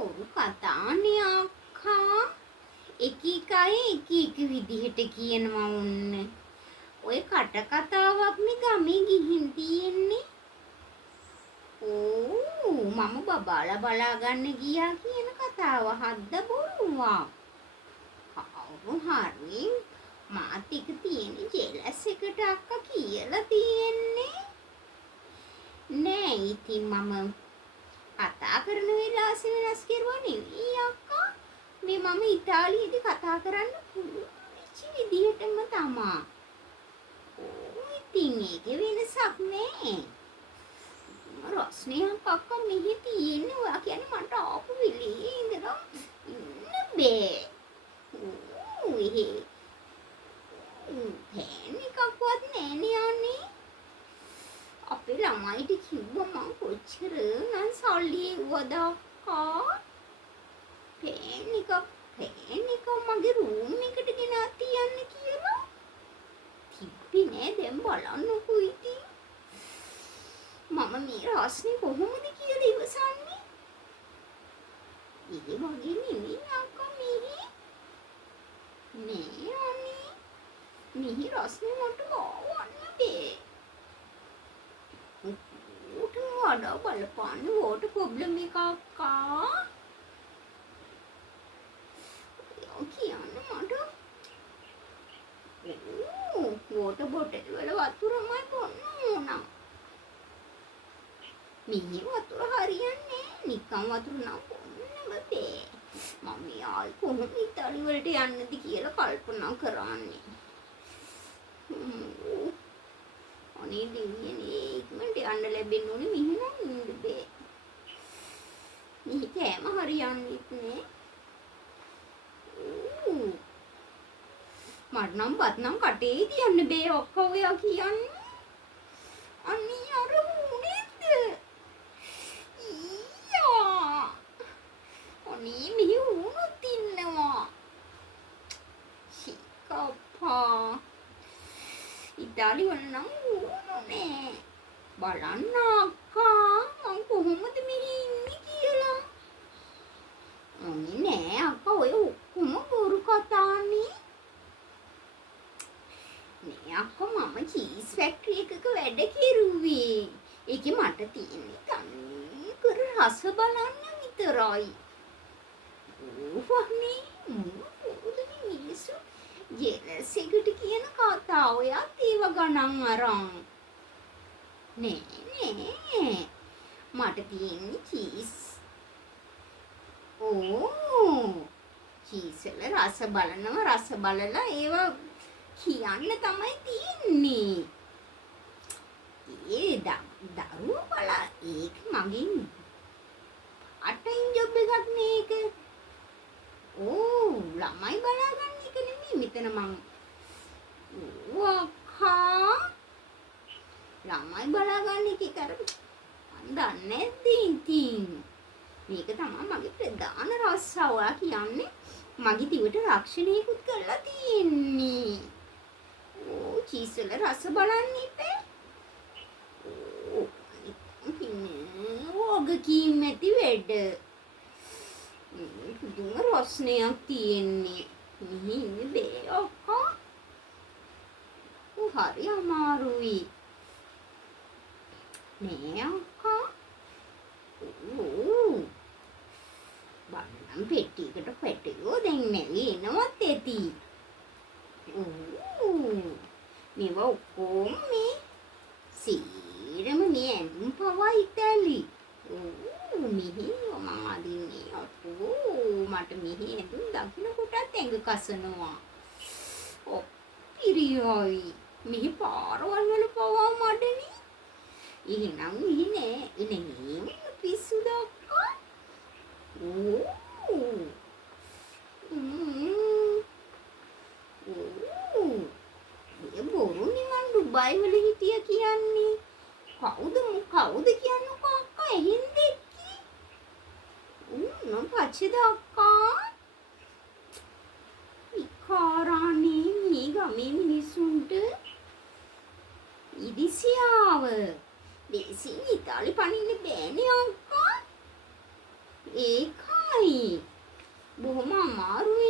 බොරු කතානේ අක්කා. එක අය එක විදිහට කියනවා ඔන්න. ඔය කට කතාවක්නේ ගමේ ගිහින් තියෙන්නේ. ඕ මම බබාලා බලාගන්න ගියා කියන කතාව හද්ද බොරුවක්. කවුරු හරි මාත් එක තියෙන ජෙලස් එකට අක්කා කියලා තියෙන්නේ. නෑ ඉතින් මම කතා කරන වෙලාව වෙනස් කරුවා නෙවෙයි අක්කා. මේ මම ඉතාලියේදී කතා කරන්න පුළුවන් විදිහටම තමා. ඕ ඉතින් ඒකේ වෙනසක් නෑ. රස්නියක් අක්කා මෙහි තියෙන්නේ ඔයා කියන්නේ මට ආපු වෙලේ ඉඳලා ඉන්න බෑ. ඕ එහෙ පෑන් එකක්වත් නෑනේ අනේ. අපේ ළමයිට කිව්වා මං කොච්චර නම් සල්ලි එව්වද අක්කා. පෑන් එක මගේ රූම් එකට ගෙනත් තියන්න කියලා. තිබ්බේ නෑ දැන් බලන්නකෝ ඉතින්. මම මේ රස්නේ කොහොමද කියලා ඉවසන්නේ? ඒ වගේ නෙමෙයි අක්කා මෙහි. නෑ අනේ. මෙහි රස්නේ මට ගාවන්න බෑ. ඌට වඩා බලපාන්නේ වෝට ප්‍රොබ්ලම් එක අක්කා. කියන්න මට වෝට බොටල් වල වතුරමයි බොන්න ඕන. මෙහි වතුර හරියන්නේ නිකන් වතුර නම් බොන්නම බෑ. මම ආයි කොහොම ඉතාලි වලට යන්නද කියලා කල්පනා කරන්නේ. අනේ දෙවියනේ ඉක්මනට යන්න ලැබෙන්න ඕනේ මෙහෙම ඉන්න බෑ. මෙහි කෑම හරියන්නේත් නෑ. මට නම් බත් නම් කටේ තියන්න බෑ ඔක්කොම ඔයා කියන්නේ. අනේ අර උනේද? ඊයා. අනේ මෙහි උනුත් ඉන්නවා. සිකප්පා. ඉතාලි වල නම් උනුනේ. බලන්න අක්කා මං කොහොමද මෙහි ඉන්නේ කියලා. අනේ නෑ අක්කා ඔය ඔක්කොම බොරු කතානේ. මේ අක්කා මම චීස් ෆැක්ටරි එකක වැඩ කෙරුවේ. ඒකේ මට තියෙන්නේ තන්නේ කර රස බලන්න විතරයි. ඕවනේ මොකද මිනිස්සු ජෙලස් එකට කියන කතා ඔයත් ඒව ගණන් අරන්. නෑ මට තියෙන්නේ චීස්. ඕ චීස් වල රස බලනවා රස බලලා ඒව කියන්න තමයි තියෙන්නේ. ඒ දරුවෝ බලා ඒක මගින් අටින් ජොබ් එකක් නේක. ඕ ළමයි බලාගන්න එක නෙමෙයි මෙතන මං. වක්කා ළමයි බලාගන්න එක කර මන් දන්නේ නැද්ද ඉතින්. මේක තමයි මගේ ප්‍රධාන රස්සාව. ඔයා කියන්නේ මගේ දිවට රක්ෂණයකුත් කරලා තියෙන්නේ. ඕ චීස් වල රස බලන්න ඉපේ. ඕ වගකීම් ඇති වැඩ. පුදුම රස්නයක් තියෙන්නේ. මෙහි ඉන්නේ බෑ අක්කා. හරි අමාරුයි. නෑ අක්කා. ඕ බලන්න පෙට්ටියකට පැටියෝ දැන් නැගිනවත් ඇති. මේවා ඔක්කොම මේ සීරම මේ ඇඳුම් පවා ඉතාලි. මෙහි මම අදින්නේ අපෝ මට මෙහි ඇඳුම් දකින්න කොටත් ඇඟ කසනවා. පිරියයි මෙහි පාරවල් වල පවා මඩනේ. එහෙනම් මෙහි නෑ එනේ පිස්සු දක්කා. ඒ බොරු නිකන් ඩුබායි වල හිටිය කියන්නේ. කවුද කියන්නේ අක්කා එහෙන් දෙක්කි. නම් පච්චේද අක්කා. ඉකාරානේ මේ ගමේ මිනිසුන්ට ඉරිසියාව. දේසින් ඉතාලි පනින්න බෑනේ අක්කා. ඒකයි බොහොම අමාරුයි